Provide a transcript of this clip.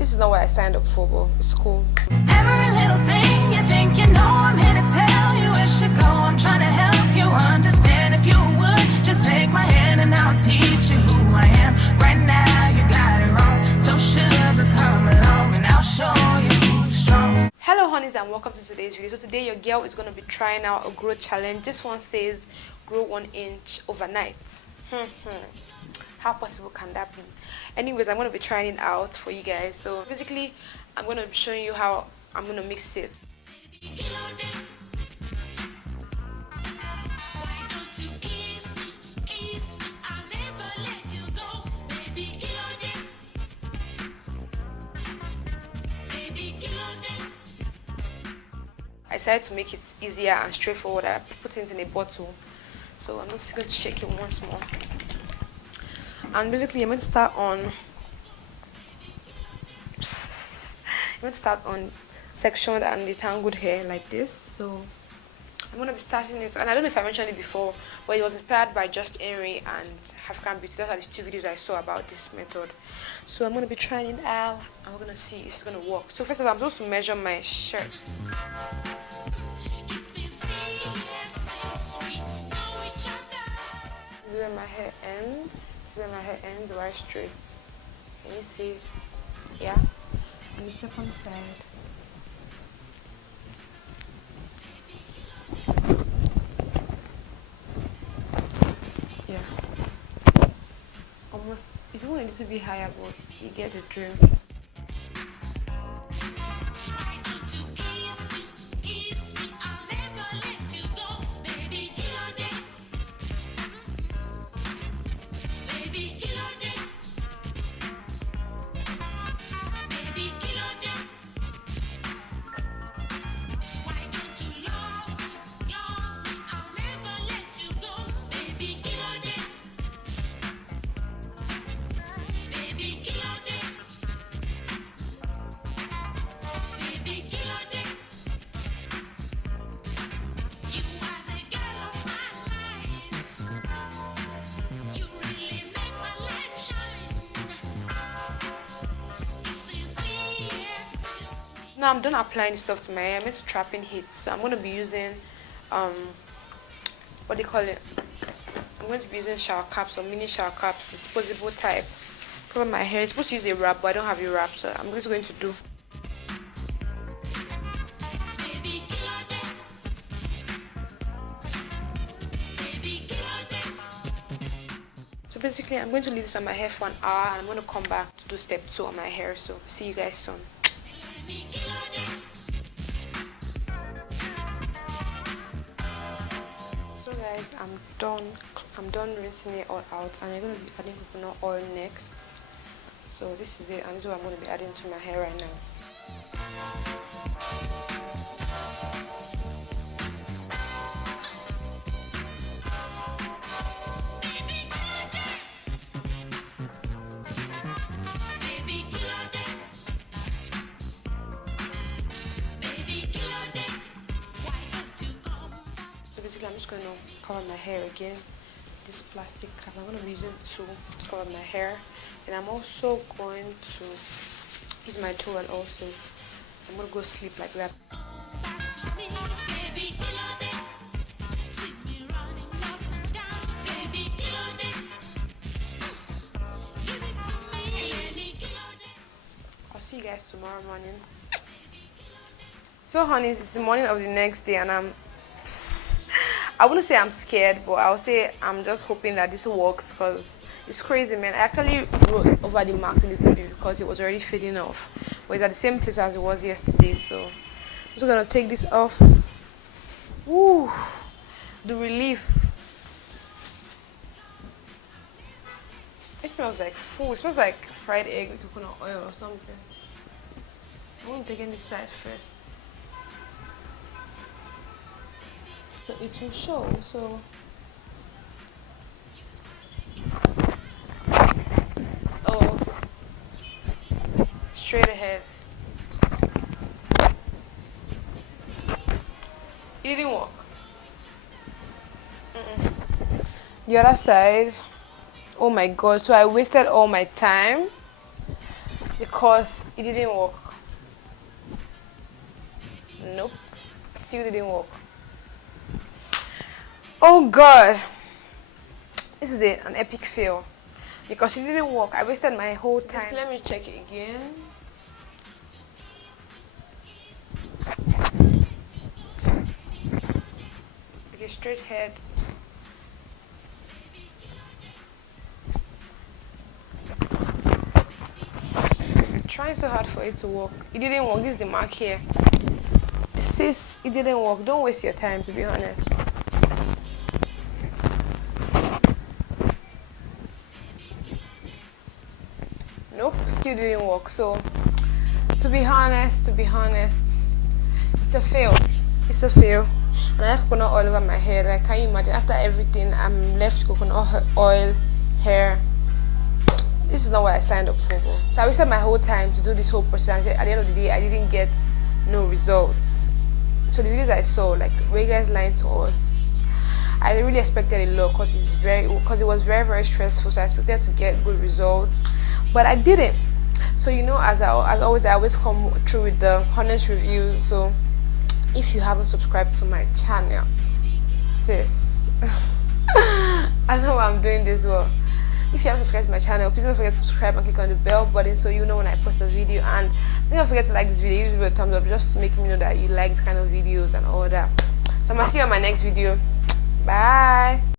This is not what I signed up for, but it's cool. Every little thing you think you know, I'm here to tell you it should go. I'm trying to help you understand. If you would just take my hand and I'll teach you who I am. Right now you got it wrong, so sugar, come along and I'll show you who's strong. Hello honeys, and welcome to today's video. So today your girl is going to be trying out a grow challenge. This one says grow 1 inch overnight. How possible can that be? Anyways, I'm going to be trying it out for you guys. So basically I'm going to be showing you how I'm going to mix it. I decided to make it easier and straightforward. I put it in a bottle, so I'm just going to shake it once more. And basically, I'm going to start on sectioned and detangled hair like this. So I'm going to be starting it, and I don't know if I mentioned it before, but it was inspired by just Yeni and African Beauty. Those are the 2 videos I saw about this method. So I'm going to be trying it out, and we're going to see if it's going to work. So first of all, I'm supposed to measure my shirt. This is where my hair ends. This is where my hair ends, right straight. Can you see? Yeah. And the second side. Yeah. Almost. If you want it to be higher, but you get the drill. Now I'm done applying stuff to my hair. I'm going to trap in heat. So I'm going to be using what do you call it? I'm going to be using shower caps or mini shower caps, disposable type. Cover my hair. I'm supposed to use a wrap, but I don't have a wrap, so I'm just going to do. So basically I'm going to leave this on my hair for an hour, and I'm going to come back to do step 2 on my hair. So see you guys soon. So guys, I'm done rinsing it all out, and I'm going to be adding coconut oil next. So this is it, and this is what I'm going to be adding to my hair right now. Basically, I'm just going to cover my hair again. This plastic cap, I'm going to be using to cover my hair. And I'm also going to use my towel also. I'm going to go sleep like that. I'll see you guys tomorrow morning. So honeys, it's the morning of the next day, and I wouldn't say I'm scared, but I would say I'm just hoping that this works, because it's crazy, man. I actually wrote over the marks a little bit because it was already fading off, but it's at the same place as it was yesterday. So I'm just gonna take this off. Woo, the relief. It smells like food. It smells like fried egg with coconut oil or something. I'm gonna take in this side first. So it will show. So straight ahead. It didn't work. The other side. Oh my god, so I wasted all my time. because it didn't work. Nope, still didn't work. Oh god, this is an epic fail because it didn't work. I wasted my whole time. Just let me check it again. Okay, straight head. Trying so hard for it to work. It didn't work. This is the mark here. It says it didn't work. Don't waste your time, to be honest. Nope, still didn't work. So to be honest, it's a fail. It's a fail. And I have coconut oil over my hair. Like, can you imagine? After everything, I'm left coconut oil, hair. This is not what I signed up for. So I wasted my whole time to do this whole process. At the end of the day, I didn't get no results. So the videos I saw, like, were you guys lying to us? I really expected a lot because it was very, very stressful. So I expected to get good results, but I didn't. So you know, as always, I always come through with the honest reviews. So if you haven't subscribed to my channel, sis, I know I'm doing this well. If you haven't subscribed to my channel, please don't forget to subscribe and click on the bell button so you know when I post a video. And don't forget to like this video, give it a thumbs up just to make me know that you like this kind of videos and all that. So I'm gonna see you on my next video. Bye.